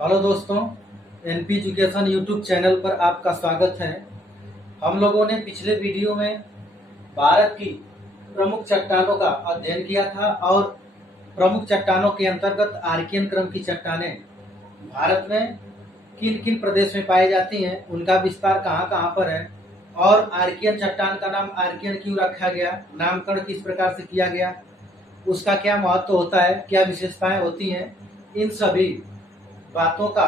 Hello दोस्तों, NP education YouTube channel पर आपका स्वागत है। हम लोगों ने पिछले वीडियो में भारत की प्रमुख चट्टानों का अध्ययन किया था और प्रमुख चट्टानों के अंतर्गत आर्कियन क्रम की चट्टानें भारत में किन किन प्रदेश में पाई जाती हैं, उनका विस्तार कहाँ कहाँ पर है और आर्कियन चट्टान का नाम आर्कियन क्यों रखा गया, नामकरण किस प्रकार से किया गया, उसका क्या महत्व होता है, क्या विशेषताएं होती हैं, इन सभी बातों का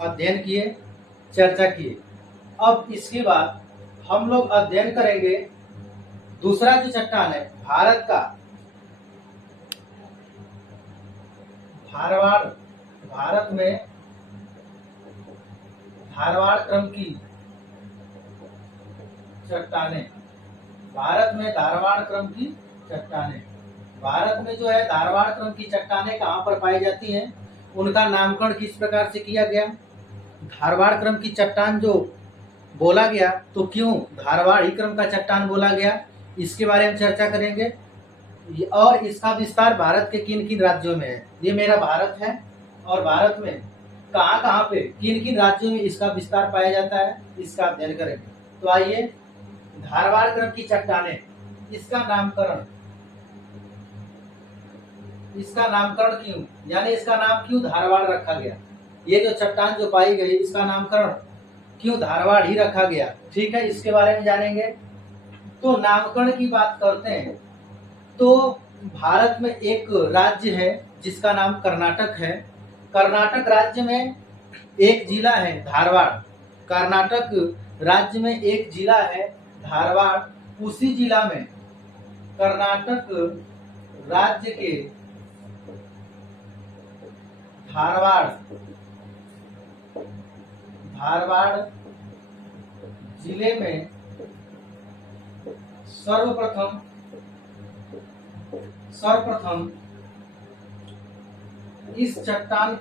अध्ययन किए, चर्चा किए। अब इसके बाद हम लोग अध्ययन करेंगे दूसरा जो चट्टान है भारत का धारवाड़, भारत में धारवाड़ क्रम की चट्टानें, भारत में धारवाड़ क्रम की चट्टानें, भारत में जो है धारवाड़ क्रम की चट्टानें कहाँ पर पाई जाती हैं, उनका नामकरण किस प्रकार से किया गया, धारवाड़ क्रम की चट्टान जो बोला गया तो क्यों धारवाड़ी क्रम का चट्टान बोला गया, इसके बारे में चर्चा करेंगे। और इसका विस्तार भारत के किन किन राज्यों में है। ये मेरा भारत है और भारत में कहाँ कहाँ पे किन किन राज्यों में इसका विस्तार पाया जाता है, इसका अध्ययन करेंगे। तो आइए, धारवाड़ क्रम की चट्टानें, इसका नामकरण क्यों, यानी इसका नाम क्यों धारवाड़ रखा गया, ये जो चट्टान जो पाई गई इसका नामकरण क्यों धारवाड़ ही रखा गया, ठीक है, इसके बारे में जानेंगे। तो नामकरण की बात करते हैं तो भारत में एक राज्य है जिसका नाम कर्नाटक है। कर्नाटक राज्य में एक जिला है धारवाड़, कर्नाटक राज्य में एक जिला है धारवाड़। उसी जिला में कर्नाटक राज्य के धारवाड़ जिले में सर्वप्रथम इस चट्टान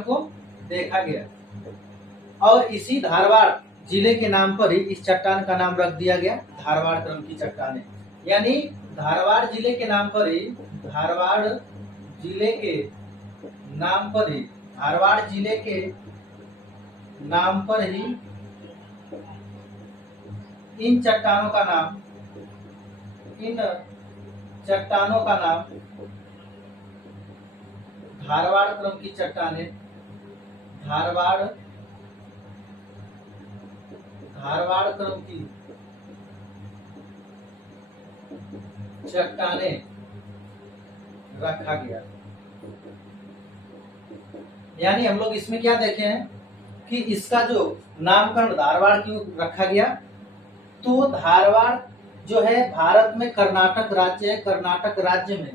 को देखा गया और इसी धारवाड़ जिले के नाम पर ही इस चट्टान का नाम रख दिया गया धारवाड़ क्रम की चट्टानें। यानी धारवाड़ जिले के नाम पर ही इन चट्टानों का नाम धारवाड़ क्रम की चट्टानें, धारवाड़ क्रम की चट्टानें रखा गया। यानी हम लोग इसमें क्या देखे हैं कि इसका जो नामकरण धारवाड़ क्यों रखा गया, तो धारवाड़ जो है भारत में कर्नाटक राज्य है, कर्नाटक राज्य में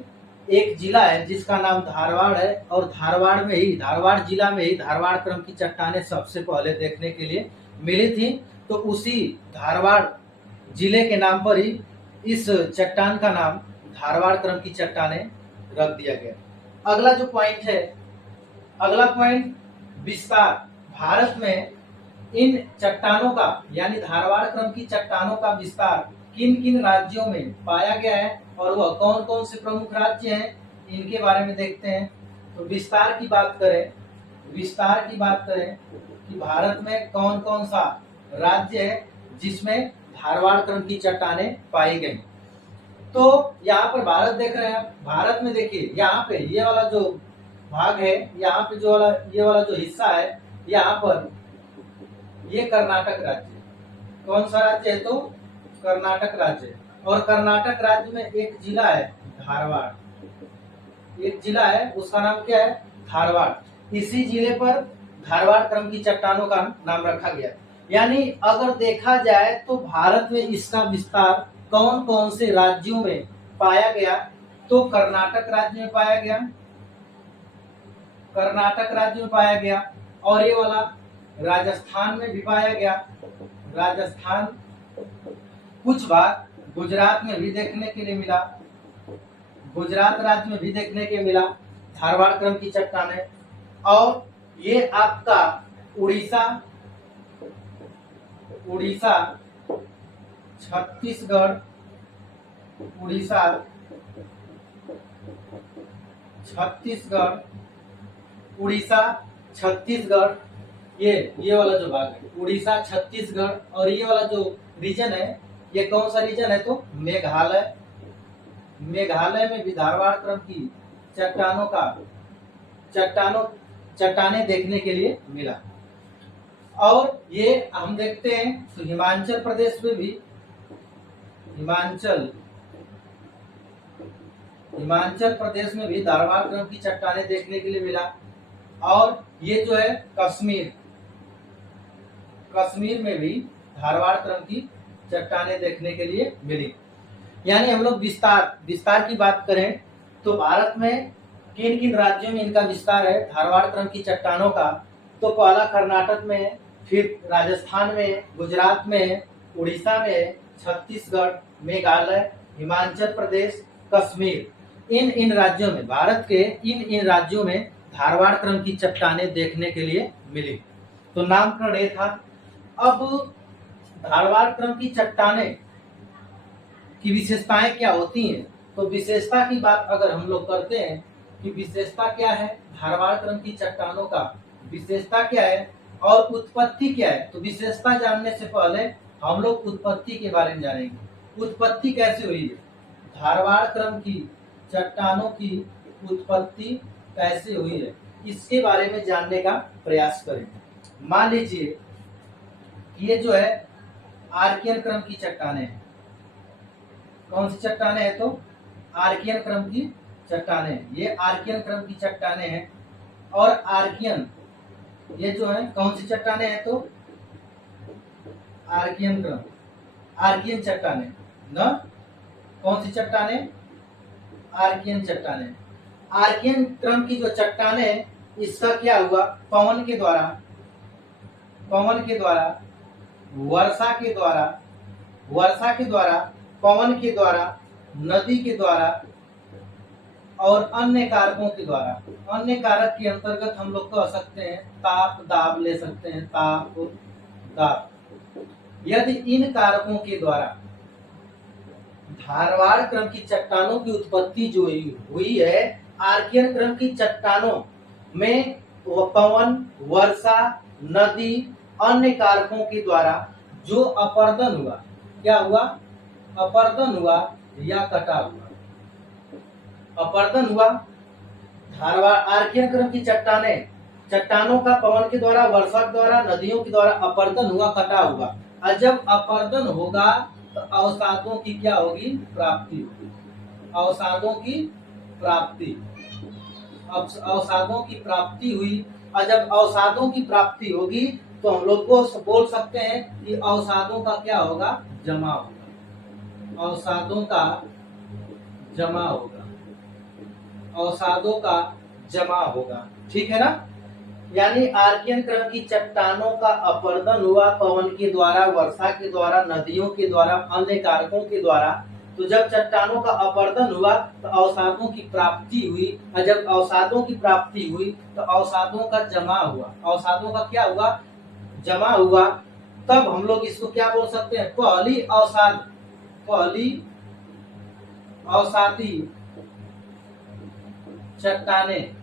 एक जिला है जिसका नाम धारवाड़ है और धारवाड़ जिला में ही धारवाड़ क्रम की चट्टानें सबसे पहले देखने के लिए मिली थी। तो उसी धारवाड़ जिले के नाम पर ही इस चट्टान का नाम धारवाड़ क्रम की चट्टानें रख दिया गया। अगला पॉइंट विस्तार। भारत में इन चट्टानों का यानी धारवाड़ क्रम की चट्टानों का विस्तार किन किन राज्यों में पाया गया है और वह कौन कौन से प्रमुख राज्य हैं, इनके बारे में देखते हैं। तो विस्तार की बात करें कि भारत में कौन कौन सा राज्य है जिसमें धारवाड़ क्रम की चट्टानें पाई गई। तो यहाँ पर भारत देख रहे हैं, भारत में देखिए यहाँ पे ये वाला जो भाग है, यहाँ पे ये वाला जो हिस्सा है, यहाँ पर ये कर्नाटक राज्य, कौन सा राज्य है, तो कर्नाटक राज्य। और कर्नाटक राज्य में एक जिला है धारवाड़, उसका नाम क्या है, धारवाड़। इसी जिले पर धारवाड़ क्रम की चट्टानों का नाम रखा गया। यानी अगर देखा जाए तो भारत में इसका विस्तार कौन कौन से राज्यों में पाया गया, तो कर्नाटक राज्य में पाया गया और ये वाला राजस्थान में भी पाया गया, राजस्थान, कुछ भाग गुजरात में भी देखने के लिए मिला, गुजरात राज्य में भी देखने के मिला धारवाड़ क्रम की चट्टानें। और ये आपका उड़ीसा उड़ीसा, छत्तीसगढ़, उड़ीसा, छत्तीसगढ़, उड़ीसा, छत्तीसगढ़, ये वाला जो भाग है उड़ीसा, छत्तीसगढ़, और ये वाला जो रीजन है ये कौन सा रीजन है? तो मेघालय। मेघालय में भी धारवाड़ क्रम की चट्टानें देखने के लिए मिला। और ये हम देखते हैं तो हिमाचल प्रदेश में भी हिमाचल प्रदेश में भी धारवाड़ क्रम की चट्टानें देखने के लिए मिला। और ये जो है कश्मीर में भी धारवाड़ क्रम की चट्टानें देखने के लिए मिली। यानी हम लोग विस्तार की बात करें तो भारत में किन किन राज्यों में इनका विस्तार है धारवाड़ क्रम की चट्टानों का? तो पहला कर्नाटक में, फिर राजस्थान में, गुजरात में, उड़ीसा में, छत्तीसगढ़, मेघालय, हिमाचल प्रदेश, कश्मीर, इन राज्यों में, भारत के इन राज्यों में धारवाड़ क्रम की चट्टानें देखने के लिए मिली। तो नामकरण ये था। अब धारवाड़ क्रम की चट्टानें की विशेषताएं क्या होती हैं? तो विशेषता की बात अगर हम लोग करते हैं कि विशेषता क्या है धारवाड़ क्रम की चट्टानों का, विशेषता क्या है और उत्पत्ति क्या है? तो विशेषता जानने से पहले हम लोग उत्पत्ति के बारे में जानेंगे। उत्पत्ति कैसे हुई है? धारवाड़ क्रम की चट्टानों की उत्पत्ति कैसे हुई है, इसके बारे में जानने का प्रयास करें। मान लीजिए ये जो है आर्कियन क्रम की चट्टानें हैं। कौन सी चट्टानें हैं? तो आर्कियन क्रम की चट्टानें। ये आर्कियन क्रम की चट्टानें हैं। और आर्कियन ये जो है कौन सी चट्टानें हैं? तो आर्कियन क्रम, आर्कियन चट्टानें न, कौन सी चट्टानें? आर्कियन चट्टानें। आर्कियन क्रम की जो चट्टानें, इसका क्या हुआ? पवन के द्वारा, वर्षा के द्वारा, पवन के द्वारा, नदी के द्वारा और अन्य कारकों के द्वारा। अन्य कारक के अंतर्गत हम लोग कह सकते हैं ताप, दाब ले सकते हैं, ताप, दाब। यदि इन कारकों के द्वारा धारवाड़ क्रम की चट्टानों की उत्पत्ति जो हुई है, आर्कियन क्रम की चट्टानों में पवन, वर्षा, नदी, अन्य कारकों के द्वारा जो अपर्दन हुआ, क्या हुआ? अपर्दन हुआ या कटाव हुआ। अपर्दन हुआ, धारवाड़ आर्कियन क्रम की चट्टानों का पवन के द्वारा, वर्षा के द्वारा, नदियों के द्वारा अपर्दन हुआ, कटाव हुआ। और जब अपर्दन होगा तो अवसादों की क्या होगी? प्राप्ति होगी। अवसादों की प्राप्ति, अवसादों की प्राप्ति हुई। और जब अवसादों की प्राप्ति होगी तो हम लोग को बोल सकते हैं कि अवसादों का क्या होगा? जमा होगा। अवसादों का जमा होगा, अवसादों का जमा होगा। ठीक है ना? यानी आर्कियन क्रम की चट्टानों का अपर्दन हुआ पवन के द्वारा, वर्षा के द्वारा, नदियों के द्वारा, अन्य कारकों के द्वारा। तो जब चट्टानों का अपर्दन हुआ तो अवसादों की प्राप्ति हुई। और जब अवसादों की प्राप्ति हुई तो अवसादों का जमा हुआ। अवसादों का क्या हुआ? जमा हुआ। तब हम लोग इसको क्या बोल सकते हैं? पहली अवसादी चट्टानें,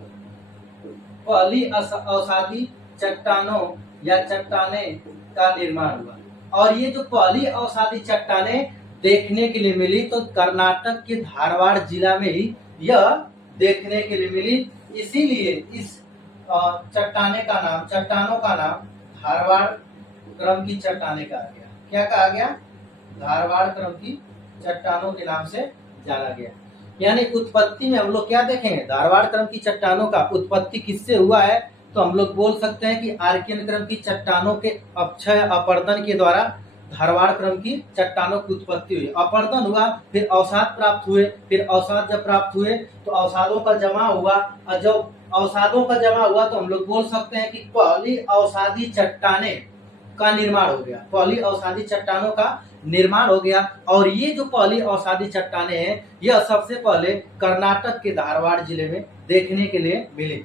पहली अवसादी चट्टानों या चट्टानें का निर्माण हुआ। और ये जो पहली अवसादी चट्टानें देखने के लिए मिली तो कर्नाटक के धारवाड़ जिला में ही यह देखने के लिए मिली। इसीलिए इस चट्टानों का नाम धारवाड़ क्रम की चट्टानें कहा गया। क्या कहा गया? धारवाड़ क्रम की चट्टानों के नाम से जाना गया। यानी उत्पत्ति में हम लोग क्या देखेंगे? धारवाड़ क्रम की चट्टानों का उत्पत्ति किससे हुआ है? तो हम लोग बोल सकते हैं कि आर्कियन क्रम की चट्टानों के अक्षय अपर्दन के द्वारा धारवाड़ क्रम की चट्टानों की उत्पत्ति हुई। अपर्दन हुआ, फिर अवसाद प्राप्त हुए, फिर अवसाद जब प्राप्त हुए तो अवसादों का जमा हुआ। और जब अवसादों का जमा हुआ तो हम लोग बोल सकते हैं कि पहली अवसादी चट्टानें का निर्माण हो गया। पहली अवसादी चट्टानों का निर्माण हो गया। और ये जो पहली अवसादी चट्टानें हैं यह सबसे पहले कर्नाटक के धारवाड़ जिले में देखने के लिए मिली।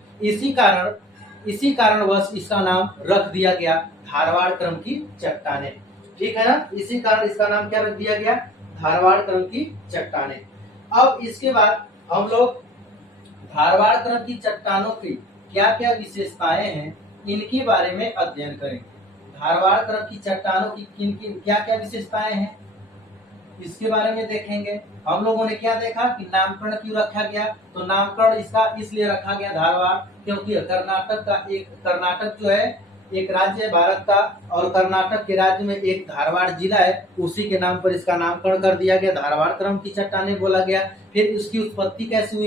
इसी कारणवश इसका नाम रख दिया गया धारवाड़ क्रम की चट्टानें। ठीक है ना, इसी कारण इसका नाम क्या रख दिया गया, धारवाड़ क्रम की चट्टानें। अब इसके बाद हम लोग धारवाड़ क्रम की चट्टानों की क्या क्या विशेषताएं हैं इनके बारे में अध्ययन करेंगे। धारवाड़ क्रम की चट्टानों की किन किन क्या क्या विशेषताएं हैं इसके बारे में देखेंगे। हम लोगों ने क्या देखा कि नामकरण क्यों रखा गया, तो नामकरण इसका इसलिए रखा गया धारवाड़, क्योंकि कर्नाटक जो है एक राज्य है भारत का, और कर्नाटक के राज्य में एक धारवाड़ जिला है, उसी के नाम पर इसका नामकरण कर दिया गया, धारवाड़ क्रम की चट्टानें बोला गया। फिर इसकी उत्पत्ति कैसे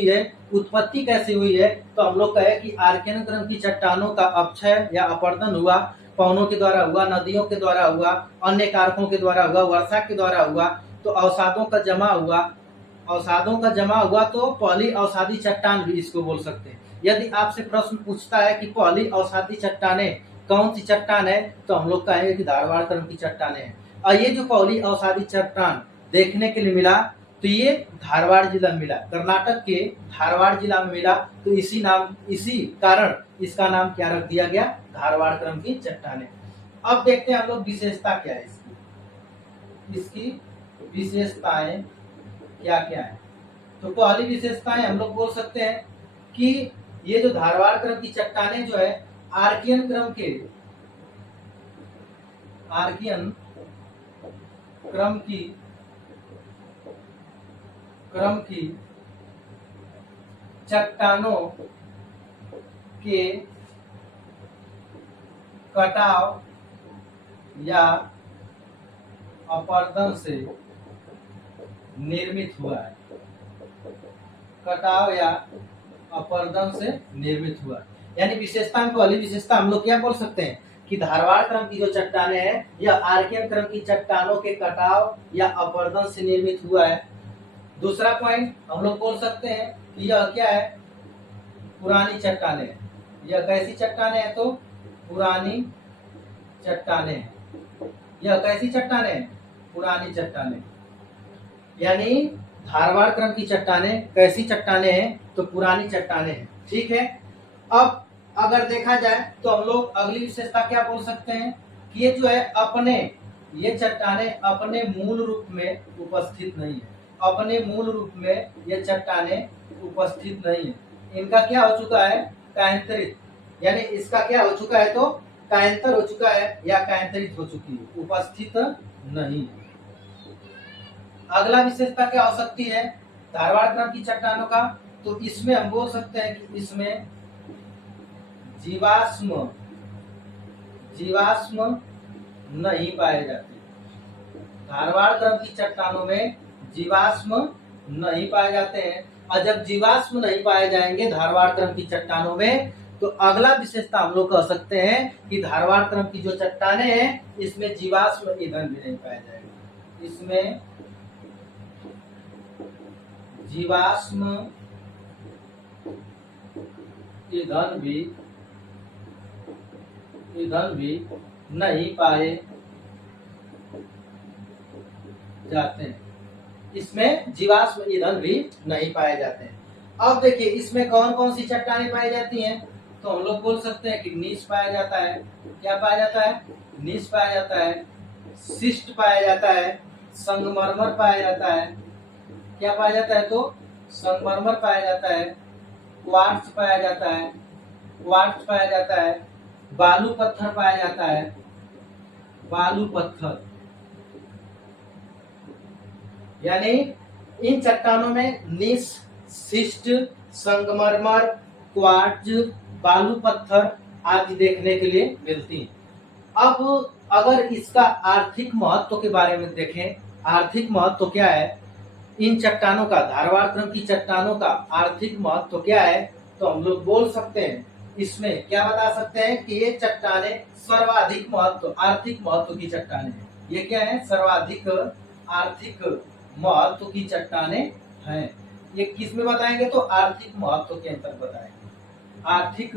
हुई है, तो हम लोग कहे कि आर्कियन क्रम की चट्टानों का अपक्षय या अपरदन हुआ, पवनों के द्वारा हुआ, नदियों के द्वारा हुआ, अन्य कारकों के द्वारा हुआ, वर्षा के द्वारा हुआ, तो अवसादों का जमा हुआ तो पहली अवसादी चट्टान भी इसको बोल सकते हैं। यदि आपसे प्रश्न पूछता है कि पहली अवसादी चट्टानें कौन सी चट्टान है, तो हम लोग कहेंगे कि धारवाड़ क्रम की चट्टानें हैं। और ये जो पहली अवसादी चट्टान देखने के लिए मिला, तो ये धारवाड़ जिला में मिला, कर्नाटक के धारवाड़ जिला में मिला, तो इसी कारण इसका नाम क्या रख दिया गया, धारवाड़ क्रम की चट्टानें। अब देखते हैं हम लोग विशेषता क्या है इसकी विशेषताएं क्या क्या है। तो पहली विशेषताएं हम लोग बोल सकते हैं कि ये जो धारवाड़ क्रम की चट्टानें जो है आर्कियन क्रम की चट्टानों के कटाव या अपरदन से निर्मित हुआ है, यानी विशेषता में पहली विशेषता हम लोग क्या बोल सकते हैं कि धारवाड़ क्रम की जो चट्टानें हैं यह आर्कियन क्रम की चट्टानों के कटाव या अपरदन से निर्मित हुआ है। दूसरा पॉइंट हम लोग बोल सकते हैं कि यह क्या है, पुरानी चट्टानें। यह कैसी चट्टानें हैं, तो पुरानी चट्टानें हैं। यह कैसी चट्टानें हैं, पुरानी चट्टानें। यानी धारवाड़ क्रम की चट्टानें कैसी चट्टानें हैं, तो पुरानी चट्टानें हैं। ठीक है, अब अगर देखा जाए तो हम लोग अगली विशेषता क्या बोल सकते हैं कि ये जो है ये चट्टानें अपने मूल रूप में उपस्थित नहीं है, ये चट्टानें उपस्थित नहीं है। इनका क्या हो चुका है, कायांतरित, यानी इसका क्या हो चुका है, तो कायांतर हो चुका है या कायांतरित हो चुकी है, उपस्थित नहीं। अगला विशेषता क्या हो सकती है धारवाड़ क्रम की चट्टानों का, तो इसमें हम बोल सकते हैं कि इसमें जीवाश्म नहीं पाए जाते। धारवाड़ क्रम की चट्टानों में जीवाश्म नहीं पाए जाते हैं, और जब जीवाश्म नहीं पाए जाएंगे धारवाड़ क्रम की चट्टानों में, तो अगला विशेषता हम लोग कह सकते हैं कि धारवाड़ क्रम की जो चट्टानें हैं इसमें जीवाश्म ईंधन भी नहीं पाया जाएगा, इसमें जीवाश्म ईंधन भी नहीं पाए जाते हैं, इसमें जीवाश्म ईंधन भी नहीं पाए जाते हैं। अब देखिए इसमें कौन कौन सी चट्टानें पाई जाती हैं, तो हम लोग बोल सकते हैं कि नीच पाया जाता है। क्या पाया जाता है, नीच पाया जाता है, शिष्ट पाया जाता है, संगमरमर पाया जाता है। क्या पाया जाता है, तो संगमरमर पाया जाता है, क्वार्ट्ज पाया जाता है, बालू पत्थर पाया जाता है, बालू पत्थर। यानी इन चट्टानों में नीच, शिष्ट, संगमरमर, क्वार्ट्ज, बालू पत्थर आदि देखने के लिए मिलती हैं। अब अगर इसका आर्थिक महत्व के बारे में देखें, आर्थिक महत्व क्या है इन चट्टानों का, धारवाड़ क्रम की चट्टानों का आर्थिक महत्व क्या है, तो हम लोग बोल सकते हैं इसमें क्या बता सकते हैं कि ये चट्टानें सर्वाधिक आर्थिक महत्व की चट्टानें हैं। ये क्या है, सर्वाधिक आर्थिक महत्व की चट्टानें हैं। ये किस में बताएंगे, तो आर्थिक महत्व के अंतर्गत बताएंगे, आर्थिक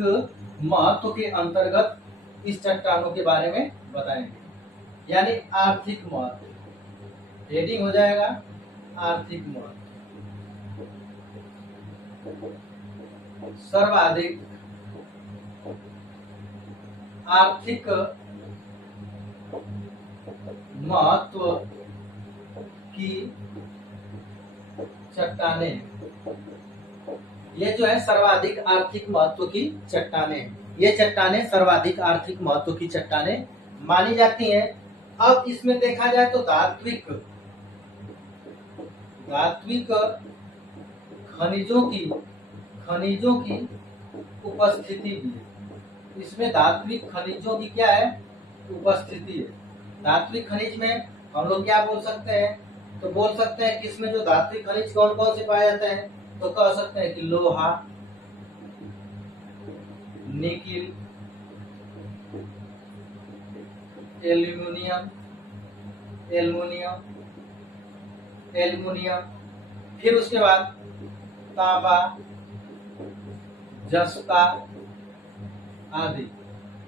महत्व के अंतर्गत इस चट्टानों के बारे में बताएंगे। यानी आर्थिक महत्व हेडिंग हो जाएगा, आर्थिक महत्व, सर्वाधिक आर्थिक महत्व की चट्टानें, ये जो है सर्वाधिक आर्थिक महत्व की चट्टानें, ये चट्टानें सर्वाधिक आर्थिक महत्व की चट्टानें मानी जाती हैं। अब इसमें देखा जाए तो धात्विक खनिजों की उपस्थिति भी है। इसमें धात्विक खनिजों की क्या है, उपस्थिति है। धात्विक खनिज में हम लोग क्या बोल सकते हैं, तो बोल सकते हैं कि इसमें जो धात्विक खनिज कौन कौन से पाए जाते हैं, तो कह सकते हैं कि लोहा, निकिल, एल्यूमिनियम, फिर उसके बाद तांबा, जस्ता आदि,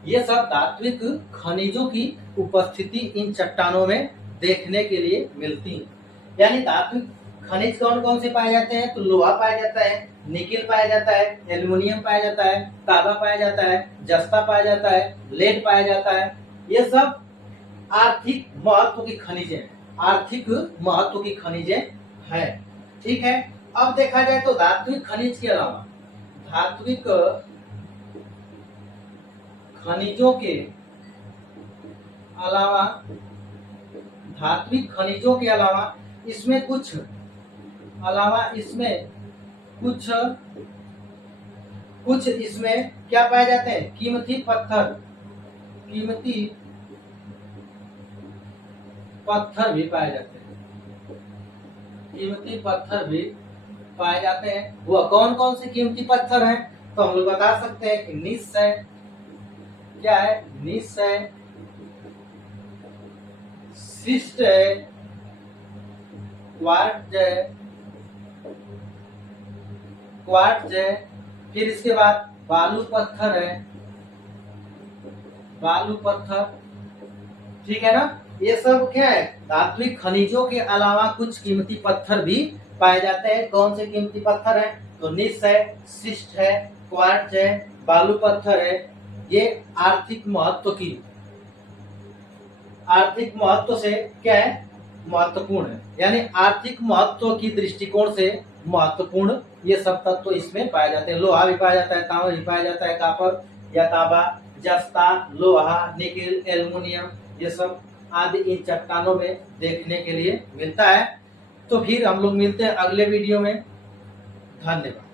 ये सब धात्विक खनिजों की उपस्थिति इन चट्टानों में देखने के लिए मिलती है। यानी धात्विक खनिज कौन कौन से पाए जाते हैं, तो लोहा पाया जाता है, निकिल पाया जाता है, एल्युमिनियम पाया जाता है, तांबा पाया जाता है, जस्ता पाया जाता है, लेड पाया जाता है। ये सब आर्थिक महत्व की खनिजें, आर्थिक महत्व की खनिजें हैं। ठीक है। अब देखा जाए तो धात्विक खनिज के अलावा धात्विक खनिजों के अलावा इसमें कुछ इसमें क्या पाए जाते हैं, कीमती पत्थर भी पाए जाते हैं। कीमती पत्थर भी पाए जाते हैं। वो कौन कौन से कीमती पत्थर हैं, तो हम लोग बता सकते हैं कि निस्सय, क्या है, निस्सय, शिष्ट है, क्वार्ट्ज है, फिर इसके बाद बालू पत्थर है, ठीक है ना। ये सब क्या है, धात्विक खनिजों के अलावा कुछ कीमती पत्थर भी पाए जाते हैं। कौन से कीमती पत्थर हैं, तो निस है, शिष्ट है, क्वार्ट्ज है, बालू पत्थर है। ये आर्थिक महत्व से क्या है, महत्वपूर्ण है, यानी आर्थिक महत्व की दृष्टिकोण से महत्वपूर्ण ये सब तत्व तो इसमें पाए जाते हैं। लोहा भी पाया जाता है, तांबा भी पाया जाता है, कॉपर या तांबा, जस्ता, लोहा, निकिल, एल्युमिनियम, ये सब आदि इन चट्टानों में देखने के लिए मिलता है। तो फिर हम लोग मिलते हैं अगले वीडियो में। धन्यवाद।